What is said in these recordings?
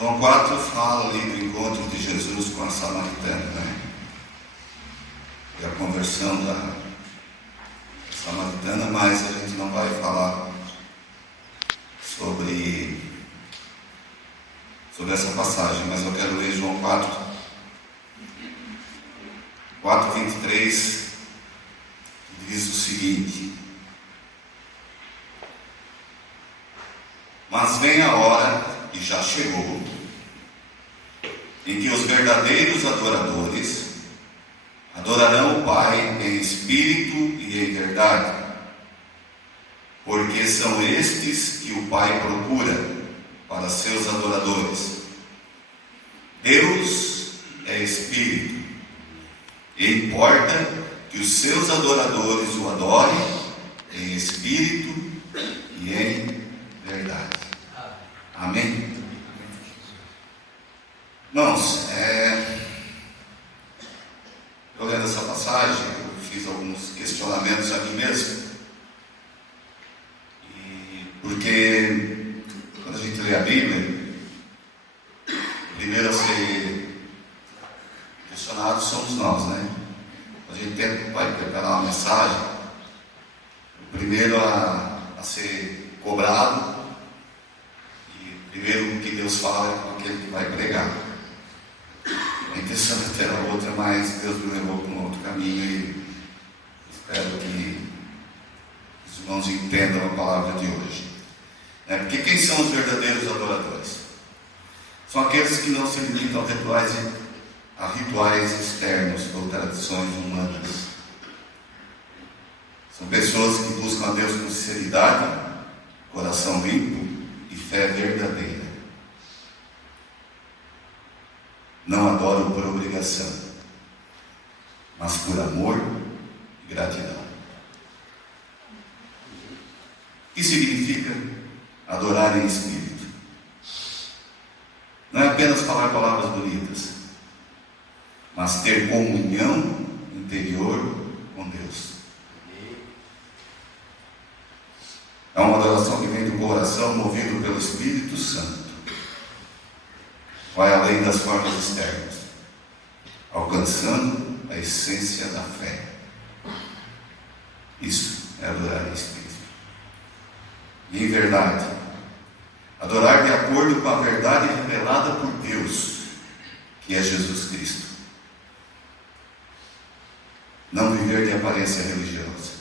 João 4 fala ali do encontro de Jesus com a samaritana, né? E a conversão da samaritana, mas a gente não vai falar sobre essa passagem, mas eu quero ler João 4:23, diz o seguinte: mas vem a hora, e já chegou, em que os verdadeiros adoradores adorarão o Pai em espírito e em verdade, porque são estes que o Pai procura para seus adoradores. Deus é espírito, e importa que os seus adoradores o adorem em espírito e em verdade. Amém? Irmãos, eu lendo essa passagem, eu fiz alguns questionamentos a mim mesmo, porque quando a gente lê a Bíblia, o primeiro a ser questionado somos nós, né? A gente vai preparar uma mensagem, o primeiro a ser cobrado, e primeiro o que Deus fala é com aquele que vai pregar. A intenção até era outra, mas Deus me levou para um outro caminho e espero que os irmãos entendam a palavra de hoje. Porque quem são os verdadeiros adoradores? São aqueles que não se limitam a rituais externos ou tradições humanas. São pessoas que buscam a Deus com sinceridade, coração limpo e fé verdadeira. Não adoram por obrigação, mas por amor e gratidão. O que significa adorar em espírito? Não é apenas falar palavras bonitas, mas ter comunhão interior com Deus. É uma adoração que vem do coração, movido pelo Espírito Santo. Vai além das formas externas, alcançando a essência da fé. Isso é adorar em espírito. E em verdade, adorar de acordo com a verdade revelada por Deus, que é Jesus Cristo. Não viver de aparência religiosa,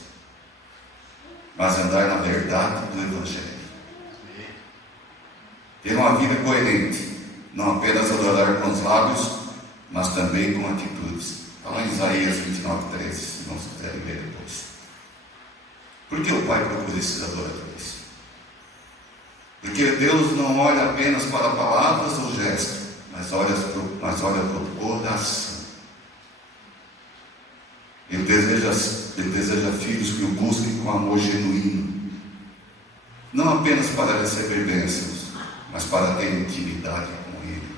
mas andar na verdade do Evangelho. Ter uma vida coerente, não apenas adorar com os lábios, mas também com atitudes. Está lá em Isaías 29:13, se não quiserem ver depois. Por que o Pai procura esses adoradores? Porque Deus não olha apenas para palavras ou gestos, mas olha para o coração. Ele deseja filhos que o busquem com amor genuíno, não apenas para receber bênçãos, mas para ter intimidade com Ele.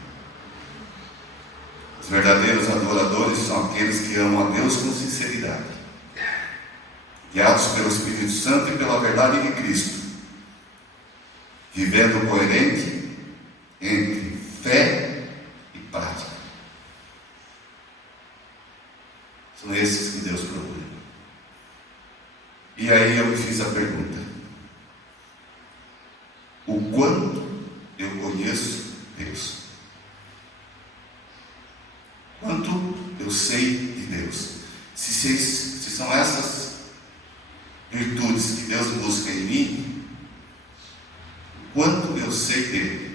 Os verdadeiros adoradores são aqueles que amam a Deus com sinceridade, guiados pelo Espírito Santo e pela verdade de Cristo, vivendo coerente entre fé e prática. São esses que Deus procura. E aí eu me fiz a pergunta: o quanto eu conheço Deus? Quanto eu sei de Deus? Se são essas virtudes que Deus busca em mim, quanto eu sei dele?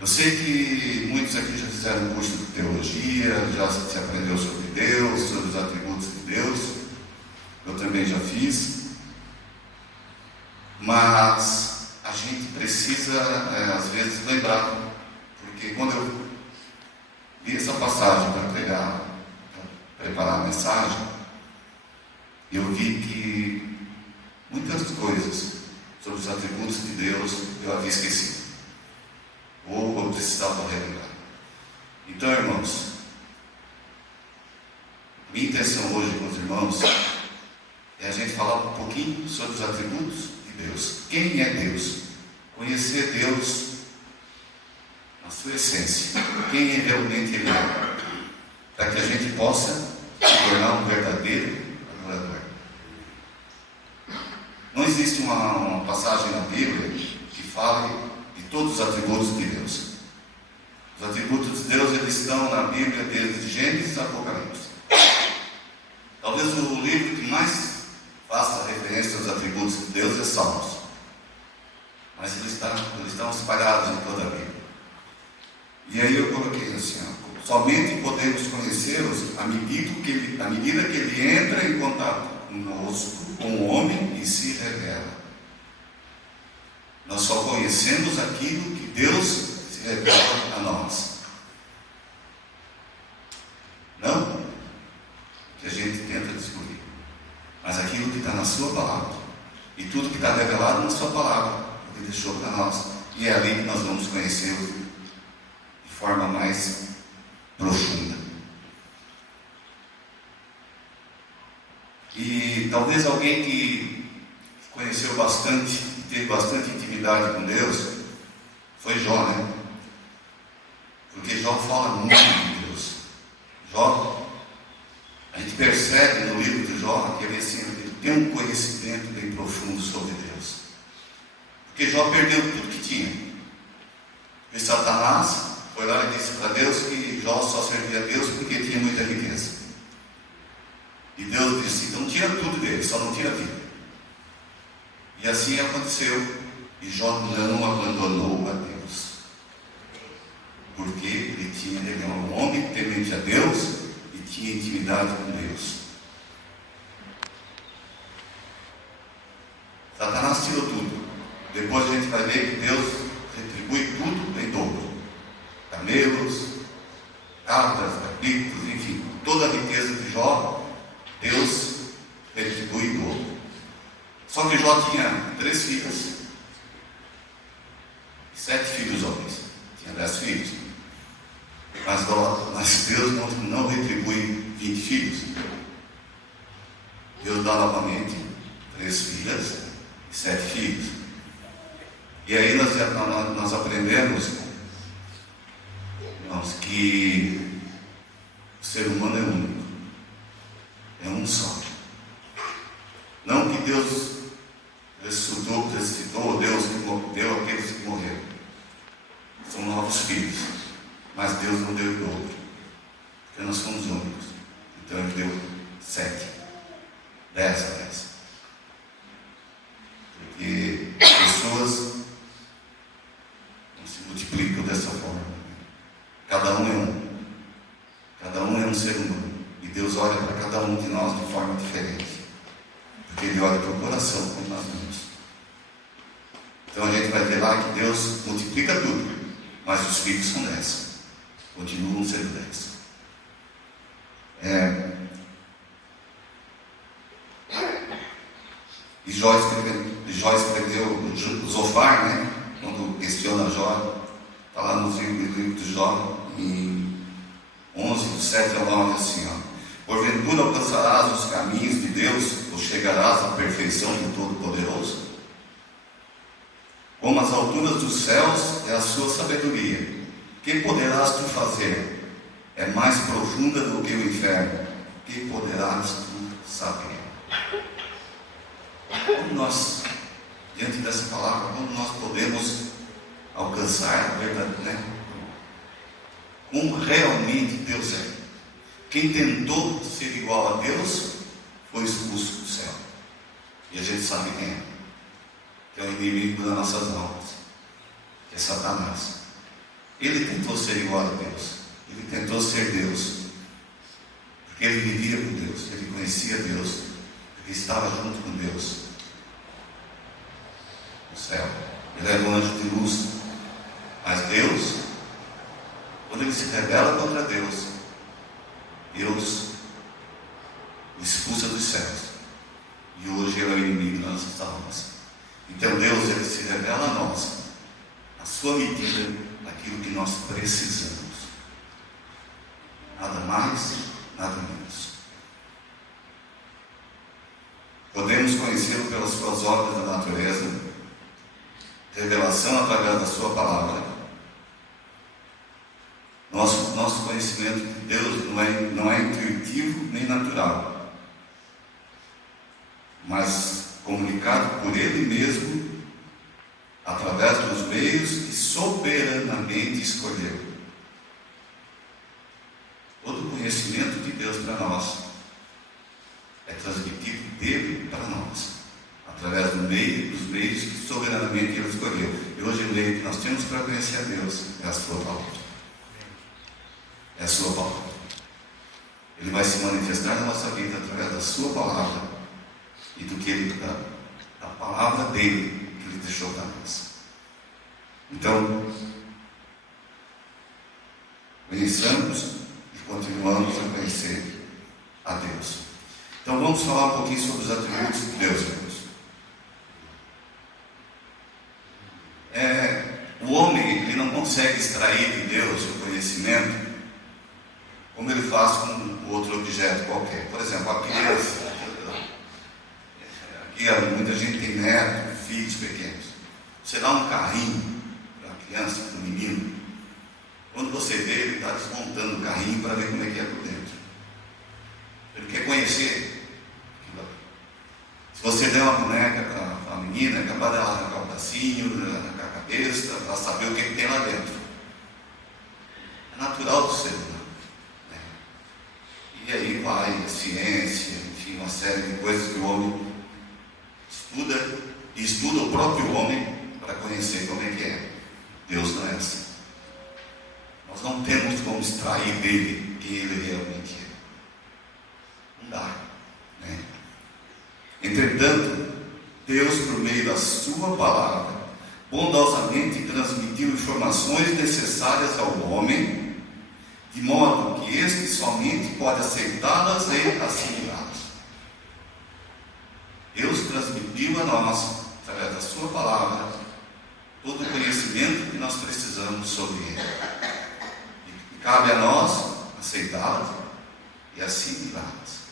Eu sei que muitos aqui já fizeram curso de teologia, já se aprendeu sobre Deus, sobre os atributos de Deus. Eu também já fiz. Mas a gente precisa, às vezes, lembrar. Porque quando eu li essa passagem para preparar a mensagem, eu vi que muitas coisas sobre os atributos de Deus eu havia esquecido, ou eu precisava relembrar. Então, irmãos, minha intenção hoje com os irmãos é a gente falar um pouquinho sobre os atributos de Deus. Quem é Deus? Conhecer Deus sua essência, quem realmente Ele é, para que a gente possa se tornar um verdadeiro adorador. Não existe uma passagem na Bíblia que fale de todos os atributos de Deus. Os atributos de Deus, eles estão na Bíblia desde Gênesis a Apocalipse. Talvez o livro que mais faça referência aos atributos de Deus é Salmos. Mas eles estão espalhados em toda a Bíblia. E aí eu coloquei assim, somente podemos conhecê-los à medida que ele entra em contato conosco, com o homem, e se revela. Nós só conhecemos aquilo que Deus se revela a nós. Não que a gente tenta descobrir, mas aquilo que está na sua palavra. E tudo que está revelado na sua palavra, Ele deixou para nós. E é ali que nós vamos conhecê-lo de forma mais profunda. E talvez alguém que conheceu bastante, teve bastante intimidade com Deus, foi Jó, né? Porque Jó fala muito de Deus. Jó, a gente percebe no livro de Jó que ele tem um conhecimento bem profundo sobre Deus. Porque Jó perdeu tudo que tinha. E Satanás foi lá e disse para Deus que Jó só servia a Deus porque tinha muita riqueza. E Deus disse, então tira tudo dele, só não tira a vida. E assim aconteceu. E Jó não abandonou a Deus. Porque ele era um homem temente a Deus e tinha intimidade com Deus. Satanás tirou tudo. Depois a gente vai ver que Deus retribui tudo em dobro. Camelos, cabras, cabritos, enfim, toda a riqueza de Jó, Deus retribui em dobro. Só que Jó tinha 3 filhas e 7 filhos homens. Tinha 10 filhos. Mas Deus não retribui 20 filhos. Deus dá novamente 3 filhas e 7 filhos. E aí nós aprendemos, irmãos, que o ser humano é único. É um só. Não que Deus ressuscitou, Deus que deu aqueles que morreram. São novos filhos. Mas Deus não deu o dobro. Porque nós somos únicos. Então Ele deu 7. 10, aliás. Porque pessoas não se multiplicam dessa forma. Cada um é um. Cada um é um ser humano. E Deus olha para cada um de nós de forma diferente. Porque Ele olha para o coração como nós vemos. Então a gente vai ver lá que Deus multiplica tudo. Mas os filhos são 10. Continuam sendo 10. E Jó escreveu Zofar, né? Quando questiona Jó, está lá no livro de Jó, em 11, do 7 ao 9, assim, ó. Porventura alcançarás os caminhos de Deus, ou chegarás à perfeição do Todo-Poderoso? Como as alturas dos céus é a sua sabedoria. Que poderás tu fazer? É mais profunda do que o inferno. Que poderás tu saber? Como nós, diante dessa palavra, como nós podemos alcançar a verdade, né? Como realmente Deus é. Quem tentou ser igual a Deus foi expulso do céu. E a gente sabe quem é. Que é o inimigo das nossas almas. Que é Satanás. Ele tentou ser igual a Deus. Ele tentou ser Deus. Porque ele vivia com Deus. Ele conhecia Deus. Ele estava junto com Deus. No céu. Ele era um anjo de luz. Mas Deus, quando ele se rebela contra Deus, Deus o expulsa dos céus. E hoje ele é o inimigo das nossas almas. Então Deus, ele se revela a nós, a sua medida, aquilo que nós precisamos. Nada mais, nada menos. Podemos conhecê-lo pelas suas obras da natureza, revelação através da sua palavra, Nosso conhecimento de Deus não é intuitivo nem natural, mas comunicado por Ele mesmo, através dos meios que soberanamente escolheu. Todo o conhecimento de Deus para nós é transmitido dele para nós, através dos meios que soberanamente Ele escolheu. E hoje o meio que nós temos para conhecer a Deus é a sua palavra. É a sua palavra. Ele vai se manifestar na nossa vida através da sua palavra e do que Ele dá, da palavra dele que Ele deixou para nós. Então, conheçamos e continuamos a conhecer a Deus. Então vamos falar um pouquinho sobre os atributos de Deus, irmãos. O homem, ele não consegue extrair de Deus o conhecimento como ele faz com outro objeto qualquer. Por exemplo, a criança. Aqui muita gente tem neto, filhos pequenos. Você dá um carrinho para a criança, para o menino. Quando você vê, ele está desmontando o carrinho para ver como é que é por dentro. Ele quer conhecer. Se você der uma boneca para a menina, é capaz dela arrancar o bracinho, arrancar a cabeça, para saber o que tem lá dentro. É natural do ser humano. Né? E aí vai a ciência, enfim, uma série de coisas que o homem estuda, e estuda o próprio homem para conhecer como é que é. Deus não é assim. Nós não temos como extrair dele quem ele realmente é. Não dá. Né? Entretanto, Deus, por meio da sua palavra, bondosamente transmitiu informações necessárias ao homem, de modo que este somente pode aceitá-las e assimilá-las. Deus transmitiu a nós, através da sua palavra, todo o conhecimento que nós precisamos sobre ele. E cabe a nós aceitá-las e assimilá-las.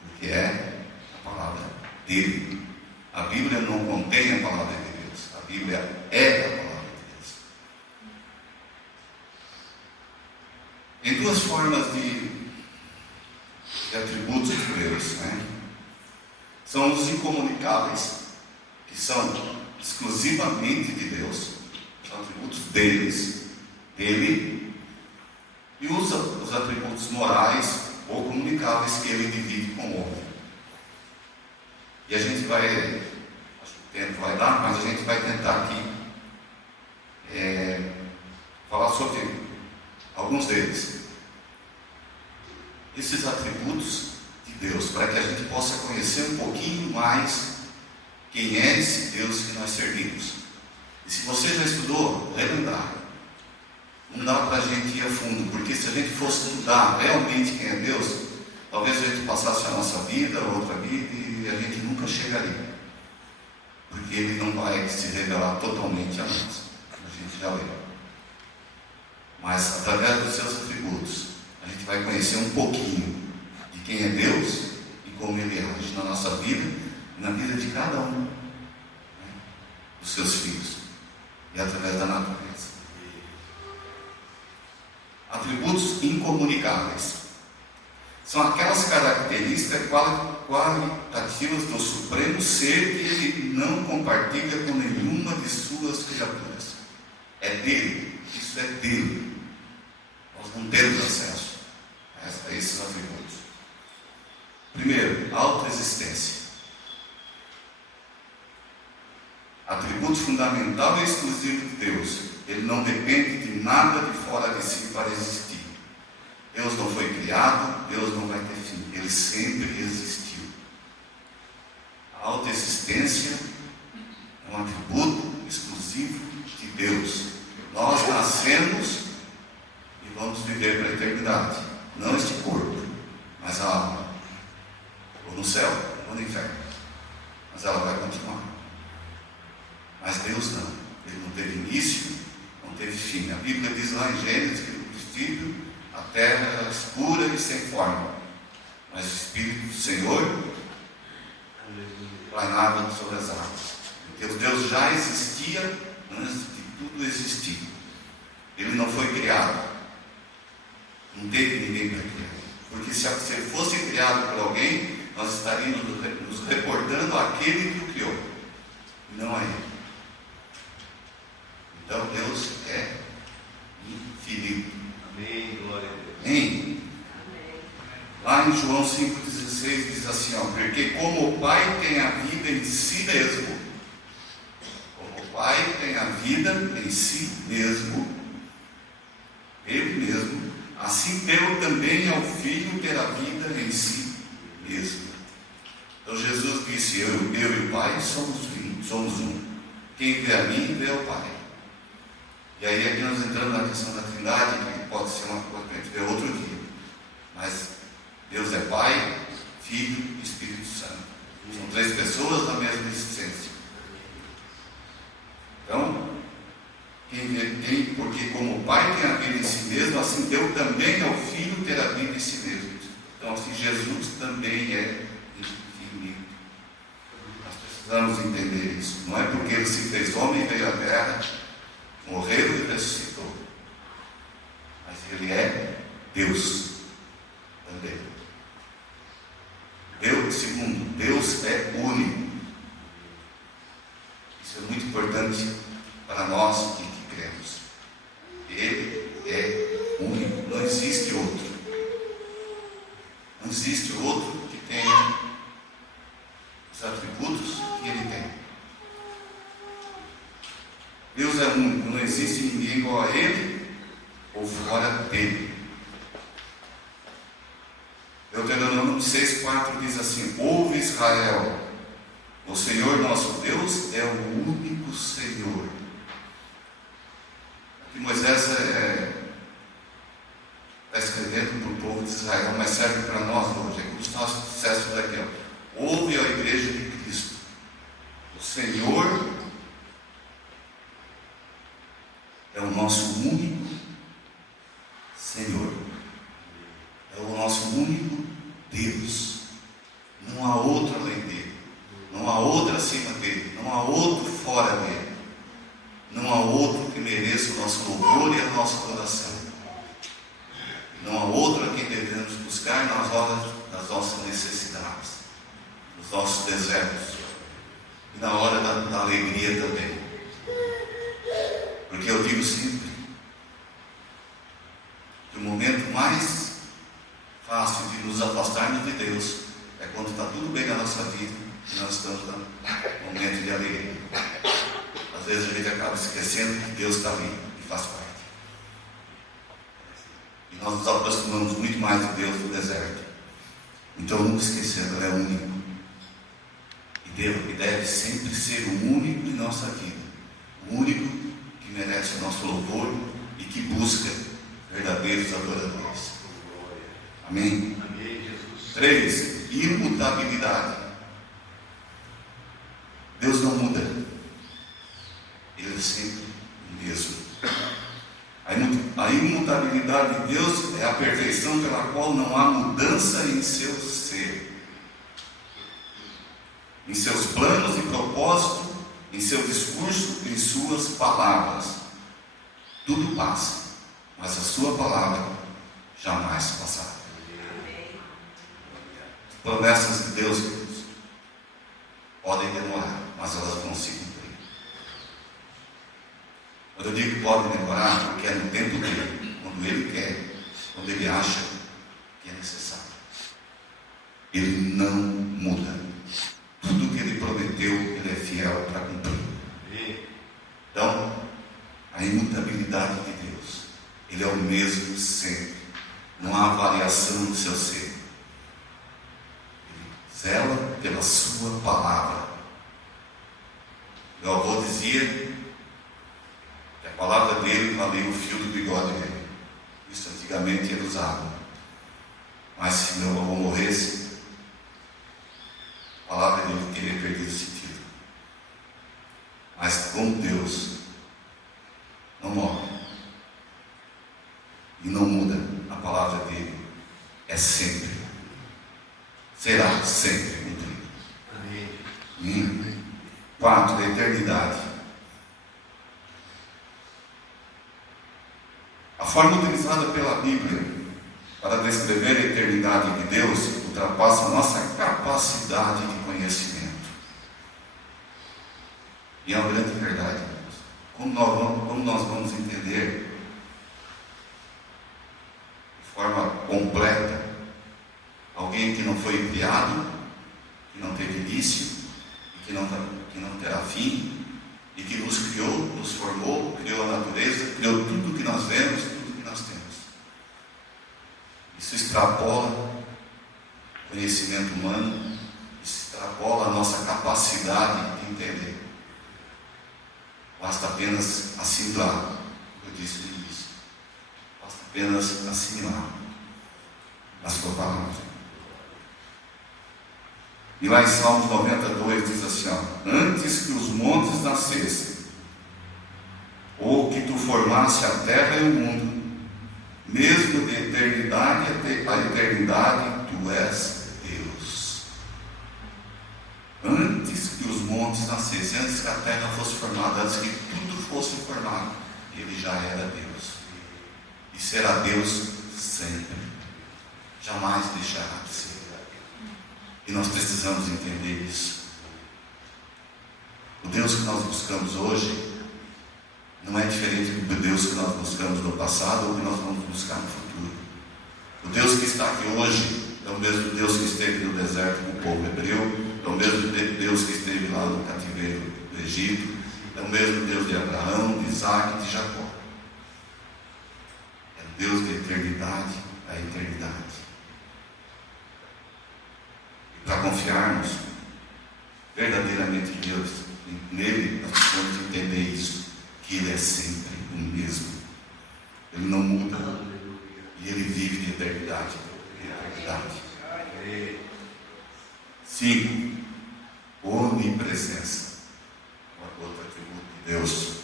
Porque é a palavra dele. A Bíblia não contém a palavra de Deus. A Bíblia é a palavra de Deus. Tem duas formas de atributos de Deus, né? São os incomunicáveis, que são exclusivamente de Deus, são atributos dele, e os atributos morais ou comunicáveis que ele divide com o homem. E a gente vai, acho que o tempo vai dar, mas a gente vai tentar aqui falar sobre alguns deles. Esses atributos de Deus, para que a gente possa conhecer um pouquinho mais quem é esse Deus que nós servimos. E se você já estudou, relembrar. Não dá para a gente ir a fundo, porque se a gente fosse estudar realmente quem é Deus, talvez a gente passasse a nossa vida, outra vida, e a gente nunca chegaria. Porque Ele não vai se revelar totalmente a nós. A gente já leu. Mas através dos seus atributos, a gente vai conhecer um pouquinho de quem é Deus e como Ele age na nossa vida e na vida de cada um, né, dos seus filhos, e através da natureza. Atributos incomunicáveis são aquelas características qualitativas do Supremo Ser que Ele não compartilha com nenhuma de suas criaturas. É dele, isso é dele. Nós não temos acesso a esses atributos. Primeiro, autoexistência. Atributo fundamental e exclusivo de Deus. Ele não depende de nada de fora de si para existir. Deus não foi criado, Deus não vai ter fim. Ele sempre existiu. A autoexistência é um atributo exclusivo de Deus. Nós nascemos e vamos viver para a eternidade. Não este corpo, mas a alma. Ou no céu, ou no inferno. Mas ela vai continuar. Mas Deus não. Ele não teve início, não teve fim. A Bíblia diz lá em Gênesis que no princípio a terra era escura e sem forma, mas o Espírito do Senhor planava sobre as águas. Porque Deus já existia antes de tudo existir. Ele não foi criado. Não teve ninguém para criar. Porque se ele fosse criado por alguém, nós estaríamos nos reportando àquele que o criou, não a ele. Então Deus é infinito. Amém, glória a Deus. Amém. Lá em João 5,16 diz assim, ó, porque como o Pai tem a vida em si mesmo, como o Pai tem a vida em si mesmo, Ele mesmo, assim deu também ao Filho ter a vida em si mesmo. Então Jesus disse, eu e o Pai somos um. Quem vê a mim, vê o Pai. E aí aqui nós entramos na questão da Trindade, que pode ser uma coisa que a gente vê outro dia. Mas Deus é Pai, Filho e Espírito Santo. São três pessoas da mesma existência. Então, porque como o Pai tem a vida em si mesmo, assim deu também ao Filho ter a vida em si mesmo. Então, assim, Jesus também é infinito. Nós precisamos entender isso. Não é porque Ele se fez homem, veio à terra, morreu e ressuscitou. Mas Ele é Deus também. Segundo, Deus é único. Isso é muito importante para nós que cremos. Ele é único, não existe outro. Não existe outro que tenha os atributos que Ele tem. Deus é único, não existe ninguém igual a Ele ou fora dele. Deuteronômio 6,4 diz assim: ouve Israel, o Senhor nosso Deus é o único Senhor. Aqui Moisés está escrevendo para o povo de Israel, mas serve para nós hoje. É como se nós dissessemos aqui, ó, ouve a igreja de Cristo, o Senhor é o nosso único Senhor, é o nosso único Deus. Não há outro além dele, não há outro acima dele, não há outro fora dele, não há outro que mereça o nosso louvor e a nossa adoração. Não há outro a quem devemos buscar nas horas das nossas necessidades, nos nossos desertos e na hora da alegria também. Porque eu digo sempre que o momento mais fácil de nos afastarmos de Deus é quando está tudo bem na nossa vida e nós estamos no momento de alegria. Às vezes a gente acaba esquecendo que Deus está ali e faz parte. E nós nos aproximamos muito mais de Deus no deserto. Então nunca esquecendo, Ele é único. E deve sempre ser o único em nossa vida. O único que merece o nosso louvor e que busca verdadeiros adoradores. Amém? Amém, Jesus. 3. Imutabilidade. Deus não muda. Ele é sempre o mesmo. A imutabilidade de Deus é a perfeição pela qual não há mudança em seu ser, em seus planos e propósitos, em seu discurso, em suas palavras. Tudo passa, mas a sua palavra jamais passará. As promessas de Deus, queridos, podem demorar, mas elas vão se cumprir. Quando eu digo que podem demorar, porque é no tempo dele, quando ele quer, quando ele acha que é necessário. Ele não muda. Tudo que ele prometeu, ele é fiel para cumprir. Então, a imutabilidade de Deus, ele é o mesmo sempre. Não há variação no seu ser. Ele zela pela sua palavra. Meu avô dizia que a palavra dele valia o fio do bigode dele. Isso antigamente ele usava. Mas se meu avô morresse, a palavra dele teria perdido sentido. Mas como Deus não morre e não muda, a palavra dele é sempre, será sempre cumprida. Amém. 4. A eternidade. A forma utilizada pela Bíblia para descrever a eternidade de Deus ultrapassa a nossa capacidade de conhecimento. E é uma grande verdade, irmãos. Como nós vamos entender de forma completa alguém que não foi criado, que não teve início, e que não terá fim, e que nos criou, nos formou, criou a natureza, criou tudo que nós vemos, tudo que nós temos. Isso extrapola o conhecimento humano, isso extrapola a nossa capacidade de entender. Basta apenas assimilar o que eu disse no início. Basta apenas assimilar a sua palavra. E lá em Salmos 92 diz assim, antes que os montes nascessem, ou que tu formasse a terra e o mundo, mesmo de eternidade a eternidade, tu és Deus. Antes que os montes nascessem, antes que a terra fosse formada, antes que tudo fosse formado, ele já era Deus. E será Deus sempre. Jamais deixará de ser. E nós precisamos entender isso. O Deus que nós buscamos hoje não é diferente do Deus que nós buscamos no passado ou que nós vamos buscar no futuro. O Deus que está aqui hoje é o mesmo Deus que esteve no deserto com o povo hebreu, é o mesmo Deus que esteve lá no cativeiro do Egito, é o mesmo Deus de Abraão, de Isaac e de Jacó. É o Deus de eternidade a eternidade. Para confiarmos verdadeiramente em Deus, nele, nós precisamos entender isso, que Ele é sempre o mesmo. Ele não muda e Ele vive de eternidade em eternidade. 5. Onipresença. Outro atributo de Deus.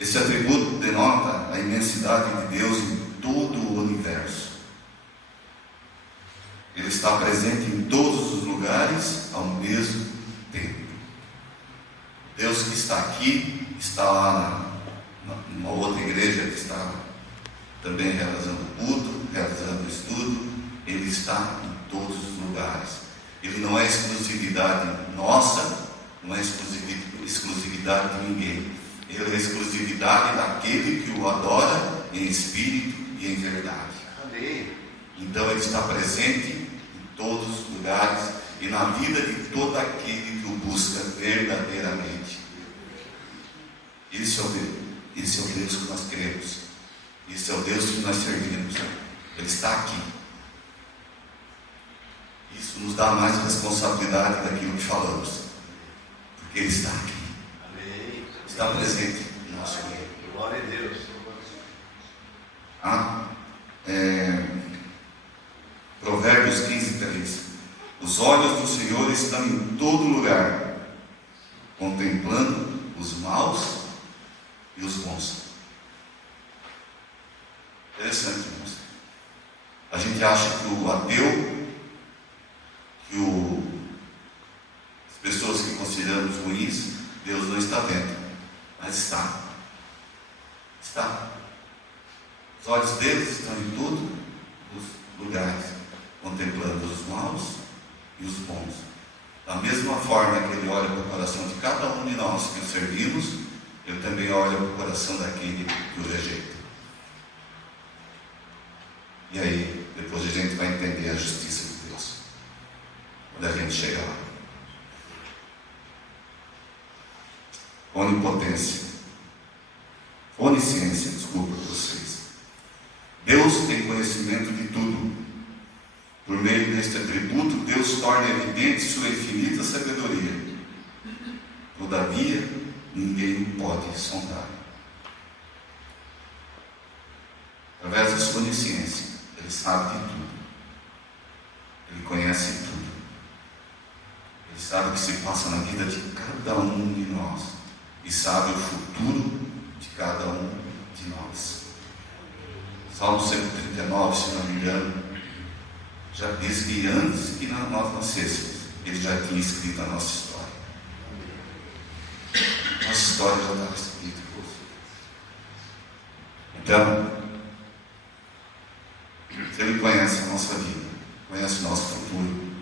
Esse atributo denota a imensidade de Deus em todo o universo. Ele está presente em todos os lugares ao mesmo tempo. Deus que está aqui, está lá numa outra igreja que está também realizando culto, realizando estudo. Ele está em todos os lugares. Ele não é exclusividade nossa, não é exclusividade de ninguém. Ele é exclusividade daquele que o adora em espírito e em verdade. Amém. Então ele está presente em todos os lugares e na vida de todo aquele que o busca verdadeiramente. Esse é o Deus que nós queremos. Esse é o Deus que nós servimos. Ele está aqui. Isso nos dá mais responsabilidade daquilo que falamos. Porque Ele está aqui. Amém. Está presente no nosso meio. Glória a Deus. Provérbios 15:3. Os olhos do Senhor estão em todo lugar, contemplando os maus e os bons. Interessante, irmãos. A gente acha que o ateu, as pessoas que consideramos ruins, Deus não está vendo, mas está. Está. Os olhos deles estão em todos os lugares, contemplando os maus e os bons. Da mesma forma que Ele olha para o coração de cada um de nós que o servimos, Ele também olha para o coração daquele que o rejeita. E aí, depois a gente vai entender a justiça de Deus, quando a gente chegar lá. Onisciência, desculpa vocês. Deus tem conhecimento de tudo. Por meio deste atributo, Deus torna evidente sua infinita sabedoria. Todavia, ninguém pode sondar. Através da sua onisciência, Ele sabe de tudo. Ele conhece tudo. Ele sabe o que se passa na vida de cada um de nós. E sabe o futuro de cada um de nós. Salmo 139, se não me engano, já diz que antes que nós nascêssemos, Ele já tinha escrito a nossa história. Nossa história já estava escrita. Então, se Ele conhece a nossa vida, conhece o nosso futuro,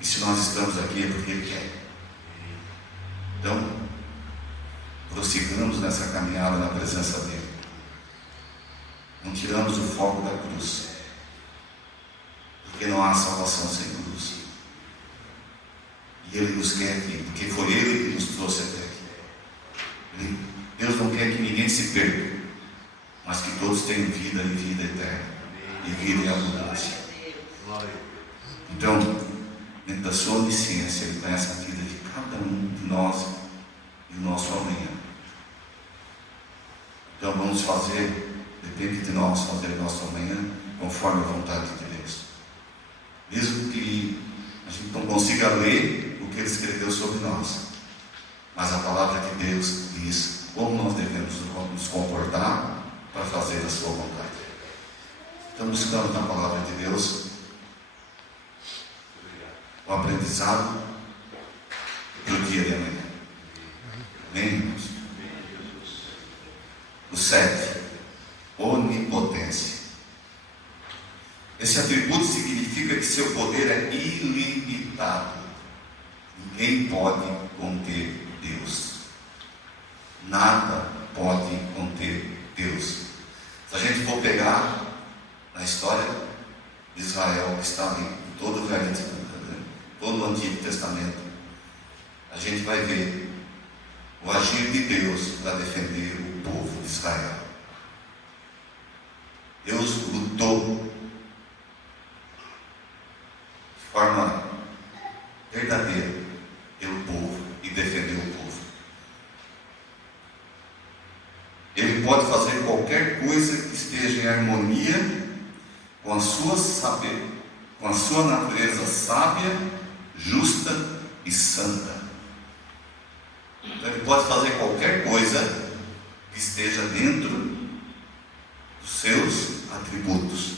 e se nós estamos aqui é porque Ele quer. Então, prossigamos nessa caminhada na presença dEle. Não tiramos o foco da cruz, porque não há salvação sem cruz. E Ele nos quer aqui, porque foi Ele que nos trouxe até aqui. Deus não quer que ninguém se perca, mas que todos tenham vida e vida eterna, e vida em abundância. Então, dentro da sua onisciência, Ele conhece a vida de cada um de nós e o nosso amanhã. Então vamos fazer, depende de nós, fazer o nosso amanhã conforme a vontade de Deus. Mesmo que a gente não consiga ler o que Ele escreveu sobre nós, mas a palavra de Deus diz como nós devemos nos comportar para fazer a sua vontade. Então buscamos na palavra de Deus o aprendizado para o dia de amanhã. Amém, irmãos? O 7, onipotência. Esse atributo significa que seu poder é ilimitado. Ninguém pode conter Deus. Nada pode conter Deus. Se a gente for pegar na história de Israel, que está em todo o Velho Testamento, todo o Antigo Testamento, a gente vai ver o agir de Deus para defender o povo de Israel. Deus lutou de forma verdadeira pelo povo e defendeu o povo. Ele pode fazer qualquer coisa que esteja em harmonia com a sua natureza sábia, justa e santa. Então, Ele pode fazer qualquer coisa que esteja dentro dos seus atributos,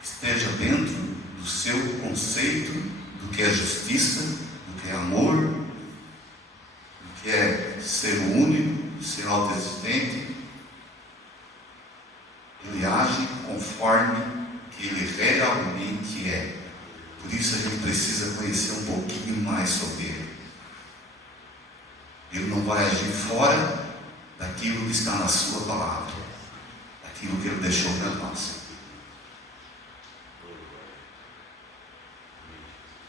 que esteja dentro do seu conceito do que é justiça, do que é amor, do que é ser único, ser autoexistente. Ele age conforme que Ele realmente é. Por isso a gente precisa conhecer um pouquinho mais sobre Ele. Ele não vai agir fora daquilo que está na sua palavra, daquilo que Ele deixou para nós.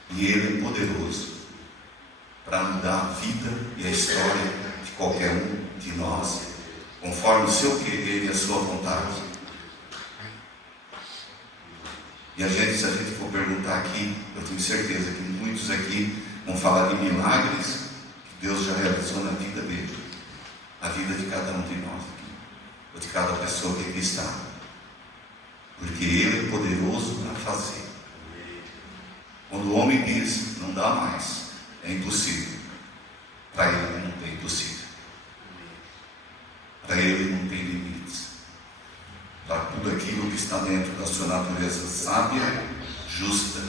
E Ele é poderoso para mudar a vida e a história de qualquer um de nós, conforme o seu querer e a sua vontade. E se a gente for perguntar aqui, eu tenho certeza que muitos aqui vão falar de milagres que Deus já realizou na vida dele, na vida de cada um de nós aqui, ou de cada pessoa que aqui está, porque Ele é poderoso para fazer. Quando o homem diz, não dá mais, é impossível, para Ele não tem impossível, para Ele não tem limites, para tudo aquilo que está dentro da sua natureza sábia, justa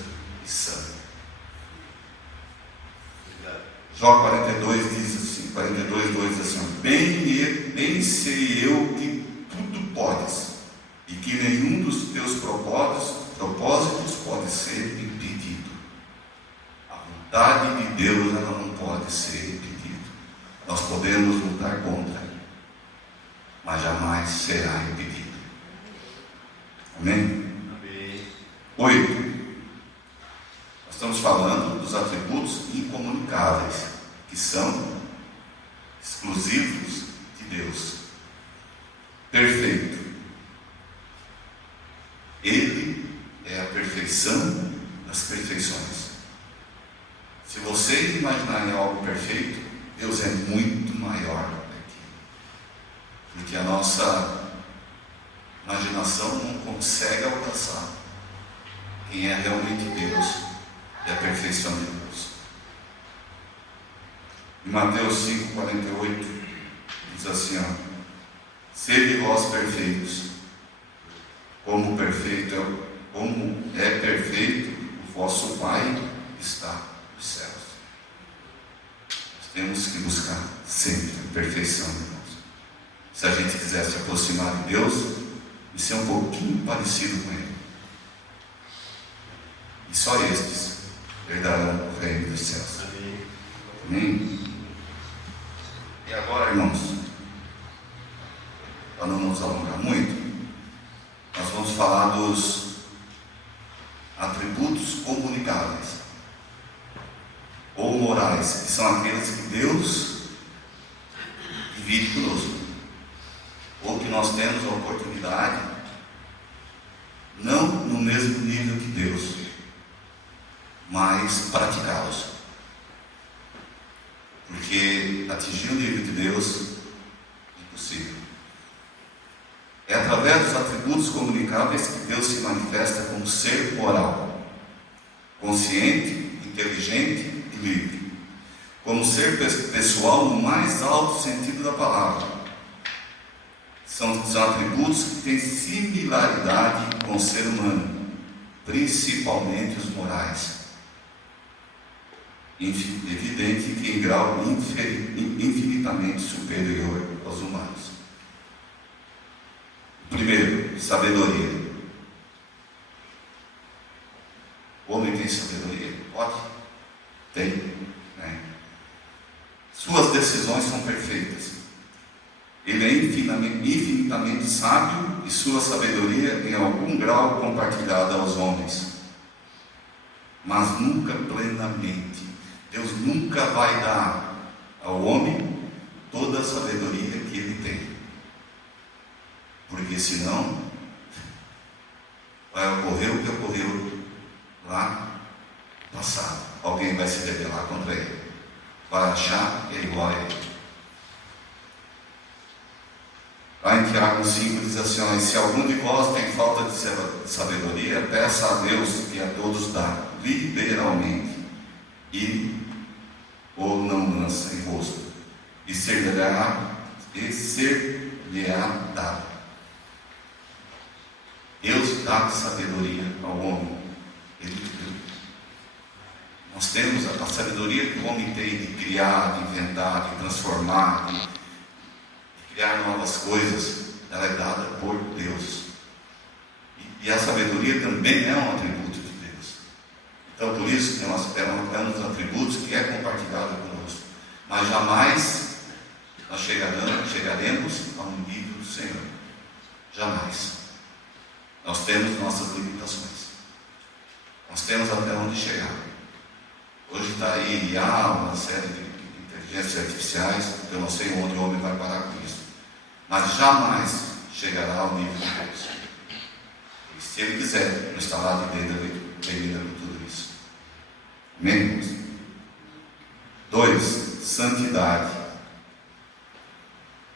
e santa. Jó 42 diz assim, 42:2 diz assim: bem sei eu que tudo podes, e que nenhum dos teus propósitos pode ser impedido. A vontade de Deus, ela não pode ser impedida. Nós podemos lutar contra, mas jamais será impedido. Amém? Amém. 8. Nós estamos falando dos atributos incomunicáveis, que são exclusivos de Deus. Perfeito. Ele é a perfeição das perfeições. Se vocês imaginarem algo perfeito, Deus é muito maior do que a nossa imaginação não consegue alcançar. Quem é realmente Deus é a perfeição de Deus. Em Mateus 5:48 diz assim: sede vós perfeitos, como é perfeito o vosso Pai que está nos céus. Nós temos que buscar sempre a perfeição, irmãos. se a gente quiser se aproximar de Deus e ser um pouquinho parecido com Ele. E só estes herdarão o reino dos céus. Amém? E agora, irmãos, para não nos alongar muito, nós vamos falar dos atributos comunicáveis ou morais, que são aqueles que Deus divide conosco, ou que nós temos a oportunidade, não no mesmo nível que Deus, mas praticá-los. Porque atingir o nível de Deus é impossível. É através dos atributos comunicáveis que Deus se manifesta como ser moral, consciente, inteligente e livre, como ser pessoal no mais alto sentido da palavra. São atributos que têm similaridade com o ser humano, principalmente os morais. Evidente que em grau infinitamente superior aos humanos. Primeiro, sabedoria. O homem tem sabedoria? Pode? Tem. Né? Suas decisões são perfeitas. Ele é infinitamente sábio e sua sabedoria em algum grau compartilhada aos homens, mas nunca plenamente. Deus nunca vai dar ao homem toda a sabedoria que ele tem, porque senão vai ocorrer o que ocorreu lá no passado. Alguém vai se rebelar contra ele, vai achar que é igual a ele. Lá em Tiago 5 diz assim: ó, se algum de vós tem falta de sabedoria, peça a Deus que a todos dá liberalmente, ou não lança em rosto, e ser-lhe-á dado. Deus dá sabedoria ao homem. Nós temos a sabedoria que o homem tem de criar, de inventar, de transformar, de criar novas coisas. Ela é dada por Deus. E a sabedoria também é um atributo de Deus. Então, por isso, é um dos atributos que é compartilhado conosco. Mas jamais nós chegaremos ao nível do Senhor. Jamais. Nós temos nossas limitações. Nós temos até onde chegar. Hoje está aí uma série de inteligências artificiais. Eu não sei onde o homem vai parar com isso. Mas jamais chegará ao nível de Deus. E se Ele quiser, não está lá de dentro termina com tudo isso. Amém, irmãos? 2. Santidade.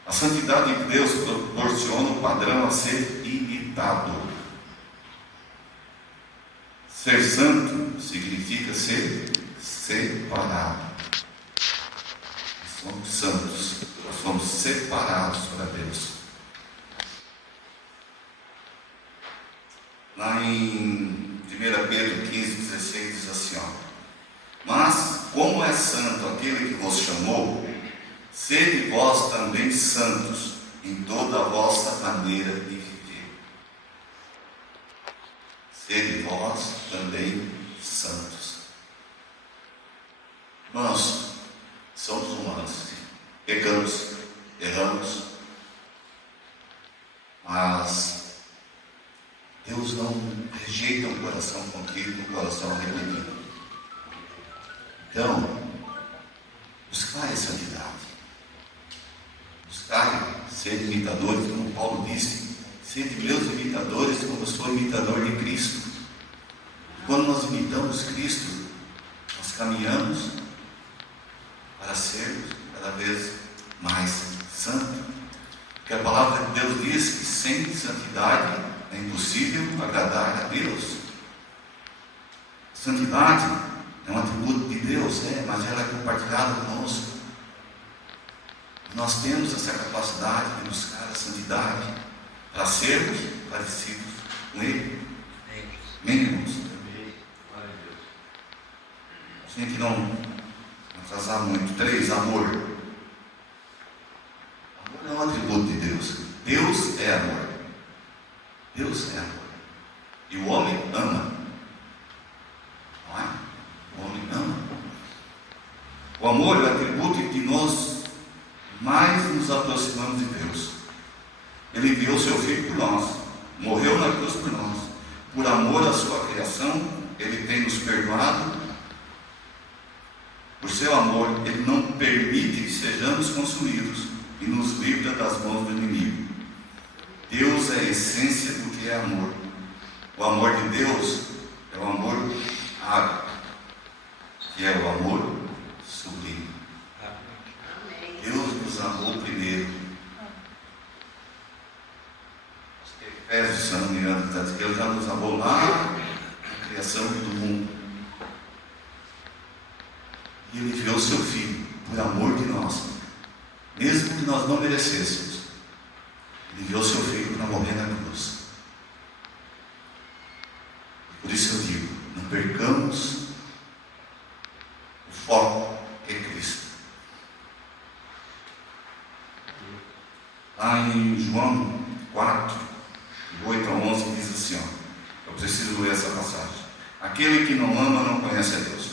A santidade de Deus proporciona um padrão a ser imitado. Ser santo significa ser separado. Somos santos, nós somos separados para Deus. Lá em 1 Pedro 15:16 diz assim: ó, mas como é santo aquele que vos chamou, sede vós também santos em toda a vossa maneira de viver. Sede vós também santos. Nós somos humanos, pecamos, erramos, mas Deus não rejeita um coração contrito, um coração arrependido. Então, buscai a santidade, buscai ser imitadores, como Paulo disse: sede meus imitadores, como eu sou imitador de Cristo. Quando nós imitamos Cristo, nós caminhamos para sermos cada vez mais santos. Porque a palavra de Deus diz que sem santidade é impossível agradar a Deus. Santidade é um atributo de Deus, mas ela é compartilhada conosco. Nós temos essa capacidade de buscar a santidade para sermos parecidos com Ele. Amém, irmãos? A gente não atrasar muito. 3. Amor. Amor é um atributo de Deus. é amor. Deus é amor. E o homem ama. Não é? O homem ama. O amor é o atributo em que nós mais nos aproximamos de Deus. Ele enviou seu Filho por nós, morreu na cruz por nós. Por amor à sua criação, Ele tem nos perdoado. Por seu amor, Ele não permite que sejamos consumidos e nos livra das mãos do inimigo. Deus é a essência do que é amor. O amor de Deus é o amor ágape, que é o amor sublime. Deus nos amou primeiro. Efésios, se não me engano, está dizendo que Deus já nos amou lá na criação do mundo. E Ele enviou o seu Filho por amor de nós, mesmo que nós não merecêssemos. Ele enviou o seu Filho para morrer na cruz. Por isso eu digo, não percamos o foco que é Cristo. Lá em João 4, 8 a 11 diz assim, ó, eu preciso ler essa passagem. Aquele que não ama não conhece a Deus.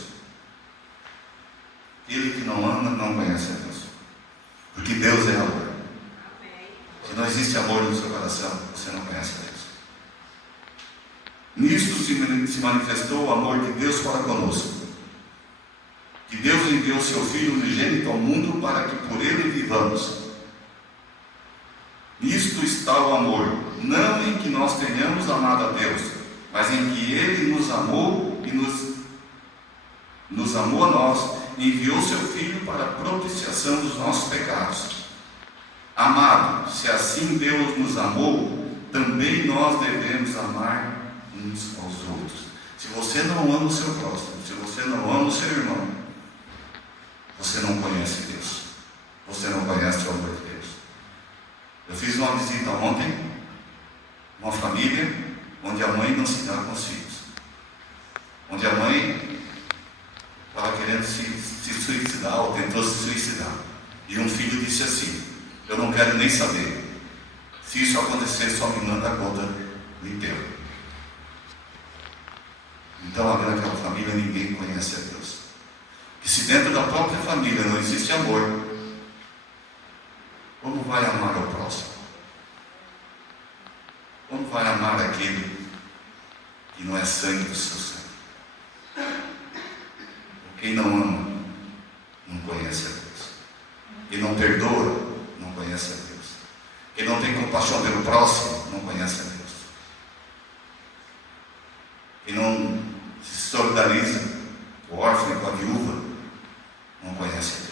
Aquele que não ama não conhece a Deus. Porque Deus é amor. Se não existe amor no seu coração, você não conhece a Deus. Nisto se manifestou o amor de Deus para conosco. Que Deus enviou seu Filho unigênito ao mundo para que por ele vivamos. Nisto está o amor, não em que nós tenhamos amado a Deus, mas em que Ele nos amou e nos amou a nós, e enviou seu Filho para a propiciação dos nossos pecados. Amado, se assim Deus nos amou, também nós devemos amar uns aos outros. Se você não ama o seu próximo, se você não ama o seu irmão, você não conhece Deus. Você não conhece o amor de Deus. Eu fiz uma visita ontem, uma família onde a mãe não se dá com os filhos, onde a mãe estava querendo se suicidar ou tentou se suicidar, e um filho disse assim: eu não quero nem saber, se isso acontecer só me manda a conta do enterro. Então naquela família ninguém conhece a Deus. E se dentro da própria família não existe amor, como vai amar o próximo? Como vai amar aquele que não é sangue do seu sangue? Quem não ama, não conhece a Deus. Quem não perdoa, não conhece a Deus. Quem não tem compaixão pelo próximo, não conhece a Deus. Quem não se solidariza com o órfão e com a viúva, não conhece a Deus.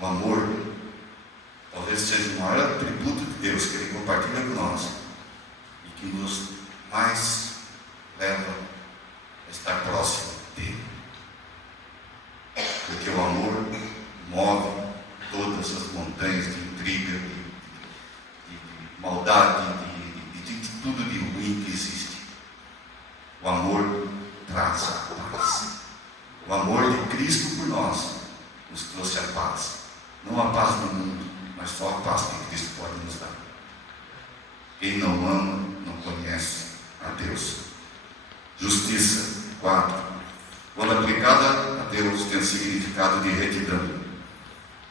O amor talvez seja o maior atributo de Deus que Ele compartilha com nós e que nos mais leva a estar próximo dEle. Porque o amor move todas as montanhas de intriga, de maldade, de tudo de ruim que existe. O amor traz a paz. O amor de Cristo por nós nos trouxe a paz. Não a paz do mundo, mas só a paz que Cristo pode nos dar. Quem não ama, não conhece a Deus. Justiça, 4. Quando aplicada a Deus, tem o significado de retidão,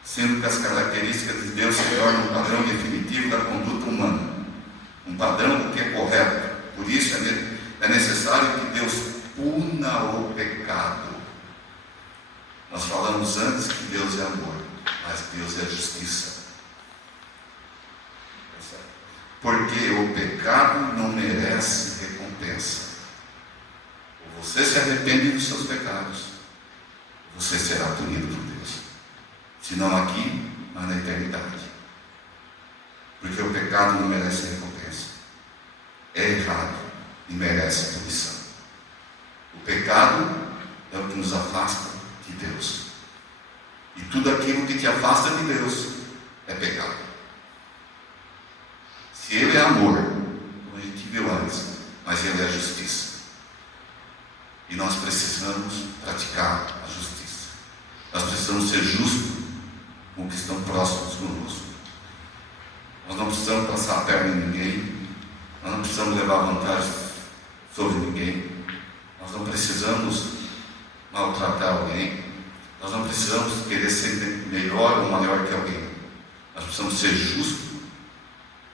sendo que as características de Deus se tornam um padrão definitivo da conduta humana, um padrão do que é correto. Por isso é necessário que Deus puna o pecado. Nós falamos antes que Deus é amor, mas Deus é justiça. Porque o pecado não merece recompensa. Ou você se arrepende dos seus pecados, você será punido por Deus. Se não aqui, mas na eternidade. Porque o pecado não merece recompensa. É errado e merece punição. O pecado é o que nos afasta de Deus. E tudo aquilo que te afasta de Deus é pecado. Se Ele é amor, como a gente viu antes, mas Ele é justiça. E nós precisamos praticar a justiça. Nós precisamos ser justos com os que estão próximos conosco. Nós não precisamos passar a perna em ninguém. Nós não precisamos levar vantagem sobre ninguém. Nós não precisamos maltratar alguém. Nós não precisamos querer ser melhor ou maior que alguém. Nós precisamos ser justos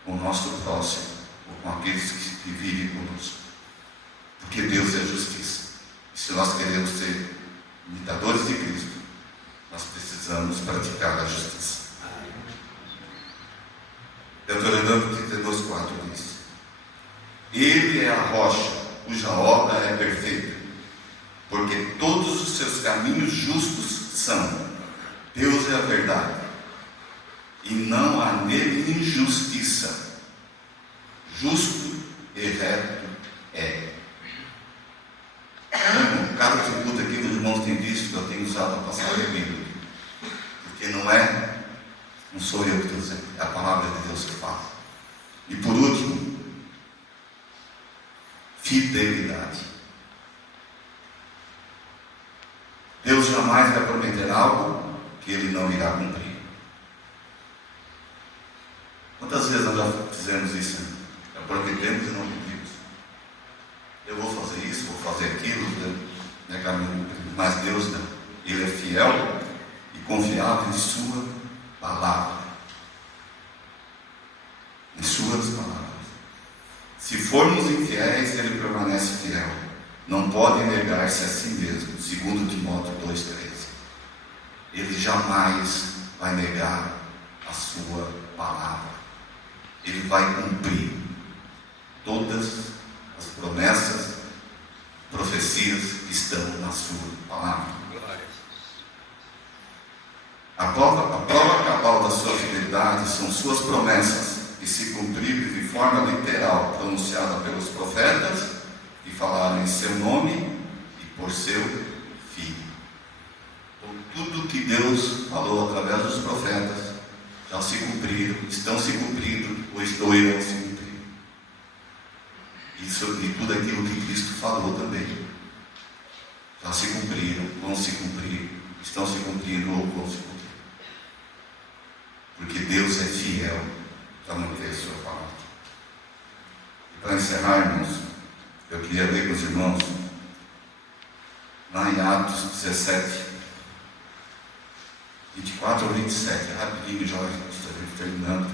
com o nosso próximo, ou com aqueles que vivem conosco. Porque Deus é justiça. E se nós queremos ser imitadores de Cristo, nós precisamos praticar a justiça. Deuteronômio 32:4 diz: Ele é a rocha, cuja obra é perfeita, porque todos os seus caminhos justos são. Deus é a verdade, e não há nele injustiça. Justo e reto é. Cada tributo aqui os irmãos têm visto que eu tenho usado a passagem bíblica, porque não sou eu que estou dizendo, é a palavra de Deus que fala. E por último, fidelidade. Deus jamais vai prometer algo que Ele não irá cumprir. Quantas vezes nós já fizemos isso? Já prometemos e não cumprimos. Eu vou fazer isso, vou fazer aquilo, né, mas Deus não. Ele é fiel e confiável em sua palavra. Em suas palavras. Se formos infiéis, Ele permanece fiel. Não pode negar-se a si mesmo. 2 Timóteo 2:13. Ele jamais vai negar a sua palavra. Ele vai cumprir todas as promessas, profecias que estão na sua palavra. A prova cabal da sua fidelidade são suas promessas, que se cumpriram de forma literal, pronunciada pelos profetas, que falaram em seu nome e por seu Filho. Então, tudo que Deus falou através dos profetas já se cumpriram, estão se cumprindo, ou irão se cumprir. E tudo aquilo que Cristo falou também já se cumpriram, vão se cumprir, estão se cumprindo ou vão se cumprir. Porque Deus é fiel para manter a sua palavra. E para encerrar, irmãos, eu queria ler com os irmãos lá em Atos 17, 24 ao 27, rapidinho, já estou terminando.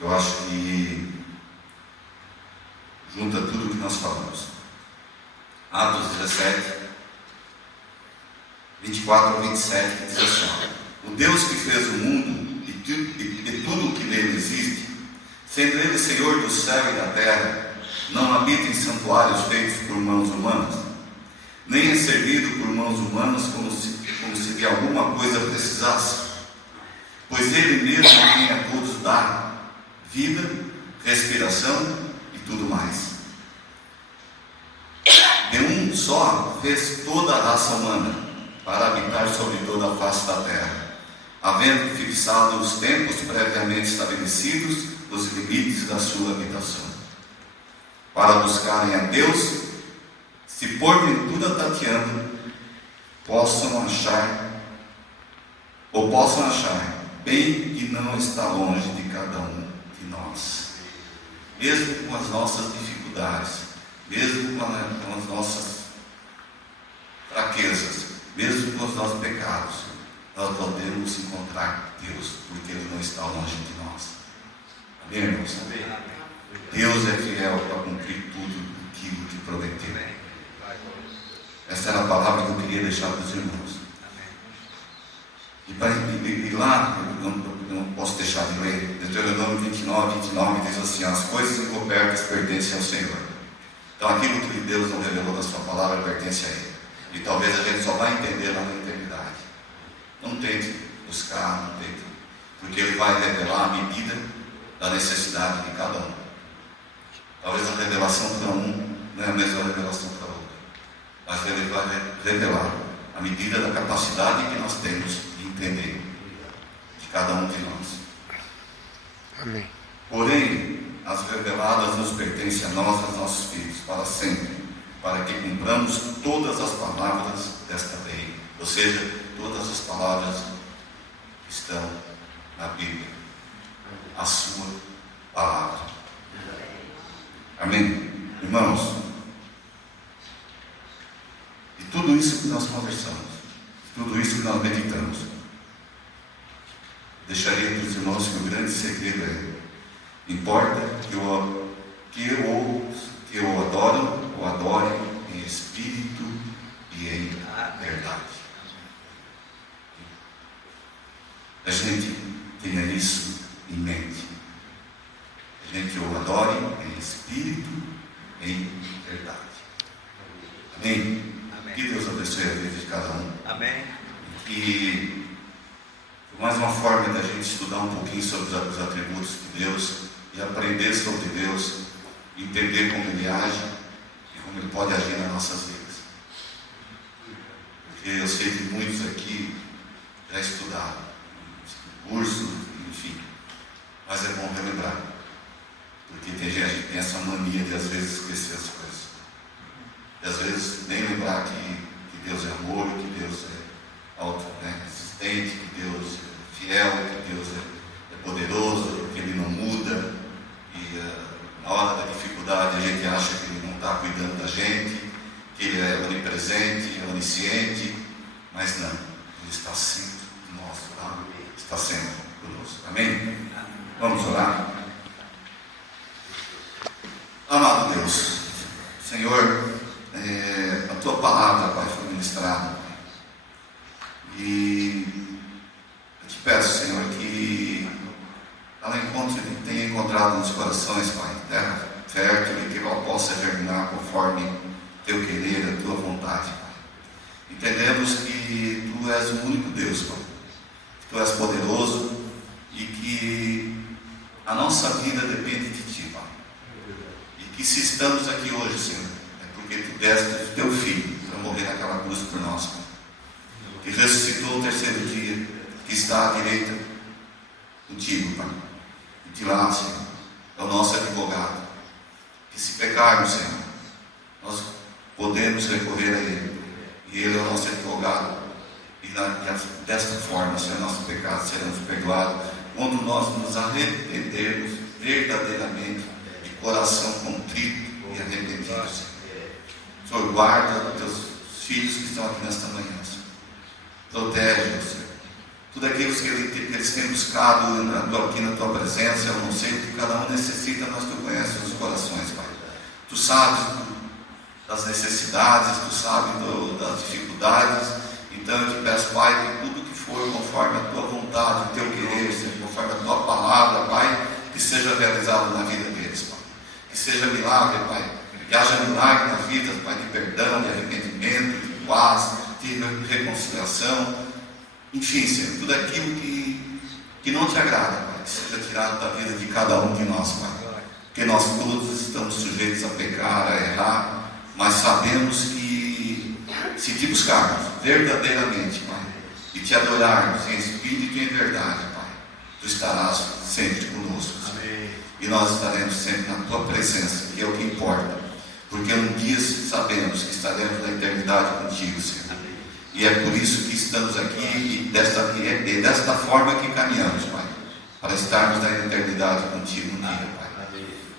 Eu acho que junta tudo o que nós falamos. Atos 17, 24 ao 27, que diz assim: O Deus que fez o mundo e tudo o que nele existe, sendo Ele Senhor do céu e da terra, não habita em santuários feitos por mãos humanas, nem é servido por mãos humanas como se de alguma coisa precisasse, pois Ele mesmo quem a todos dá vida, respiração e tudo mais. De um só fez toda a raça humana para habitar sobre toda a face da terra, havendo fixado os tempos previamente estabelecidos, os limites da sua habitação, para buscarem a Deus, se porventura tateando, possam achar bem que não está longe de cada um de nós, mesmo com as nossas dificuldades, mesmo com as nossas fraquezas, mesmo com os nossos pecados, nós podemos encontrar Deus, porque Ele não está longe de nós. Amém, irmãos? Amém. Deus é fiel para cumprir tudo aquilo que prometeu. Essa era a palavra que eu queria deixar para os irmãos. E lá, eu não posso deixar de ler, Deuteronômio 29 diz assim: as coisas encobertas pertencem ao Senhor. Então aquilo que Deus não revelou na sua palavra pertence a Ele. E talvez a gente só vai entender lá na eternidade. Não tente buscar, não tente, porque Ele vai revelar a medida da necessidade de cada um. Talvez a revelação para um não é a mesma revelação para outro, mas Ele vai revelar a medida da capacidade que nós temos de entender de cada um de nós. Amém. Porém, as reveladas nos pertencem a nós e aos nossos filhos para sempre, para que cumpramos todas as palavras desta lei, ou seja, todas as palavras que estão na Bíblia. As nós meditamos. Deixaria para os irmãos que o grande segredo importa que eu adoro, ou adore em espírito e em verdade. A gente tenha isso em mente. A gente o adore em espírito e em verdade. Amém? Que Deus abençoe a vida de cada um. Amém. E mais uma forma da gente estudar um pouquinho sobre os atributos de Deus e aprender sobre Deus, entender como Ele age e como Ele pode agir nas nossas vidas. Porque eu sei que muitos aqui já estudaram, curso, enfim, mas é bom relembrar, porque tem gente que tem essa mania de às vezes esquecer as coisas, e às vezes nem lembrar que Deus é amor, que Deus é resistente, que Deus é fiel, que Deus é poderoso, que Ele não muda, e na hora da dificuldade a gente acha que Ele não está cuidando da gente, que Ele é onipresente, é onisciente, mas não, Ele está sempre do nosso lado, está sempre conosco. Amém? Vamos orar? Amado Deus, Senhor, a Tua palavra, Pai, foi ministrada, e eu te peço, Senhor, que ela tenha encontrado nos corações, Pai, terra fértil, e que ela possa germinar conforme Teu querer, a Tua vontade, Pai. Entendemos que Tu és o único Deus, Pai, que Tu és poderoso e que a nossa vida depende de Ti, Pai. E que se estamos aqui hoje, Senhor, é porque Tu deste o Teu Filho para morrer naquela cruz por nós, Pai. Que ressuscitou o terceiro dia, que está à direita contigo, Pai. E que lá, Senhor, é o nosso advogado. Que se pecarmos, Senhor, nós podemos recorrer a Ele. E Ele é o nosso advogado. E desta forma, Senhor, nossos pecados serão perdoados quando nós nos arrependermos verdadeiramente, de coração contrito e arrependido, Senhor. Senhor, guarda os Teus filhos que estão aqui nesta manhã, Senhor. Protege-os, Senhor. Tudo aquilo que eles têm buscado aqui na Tua presença, eu não sei o que cada um necessita, mas Tu conheces os corações, Pai. Tu sabes das necessidades, Tu sabes das dificuldades. Então eu te peço, Pai, que tudo que for conforme a Tua vontade, o Teu querer, Senhor, conforme a Tua palavra, Pai, que seja realizado na vida deles, Pai. Que seja milagre, Pai. Que haja milagre na vida, Pai, de perdão, de arrependimento, de paz, de reconciliação. Enfim, Senhor, tudo aquilo que não Te agrada, Pai, que seja tirado da vida de cada um de nós, Pai. Porque nós todos estamos sujeitos a pecar, a errar, mas sabemos que se Te buscarmos verdadeiramente, Pai, e Te adorarmos em espírito e em verdade, Pai, Tu estarás sempre conosco, Senhor. E nós estaremos sempre na Tua presença, que é o que importa, porque um dia sabemos que estaremos na eternidade contigo, Senhor. E é por isso que estamos aqui e desta forma que caminhamos, Pai, para estarmos na eternidade contigo um dia, Pai.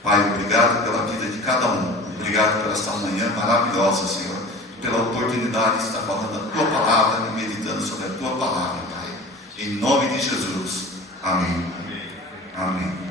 Pai, obrigado pela vida de cada um. Obrigado por esta manhã maravilhosa, Senhor. Pela oportunidade de estar falando a Tua palavra e meditando sobre a Tua palavra, Pai. Em nome de Jesus. Amém. Amém.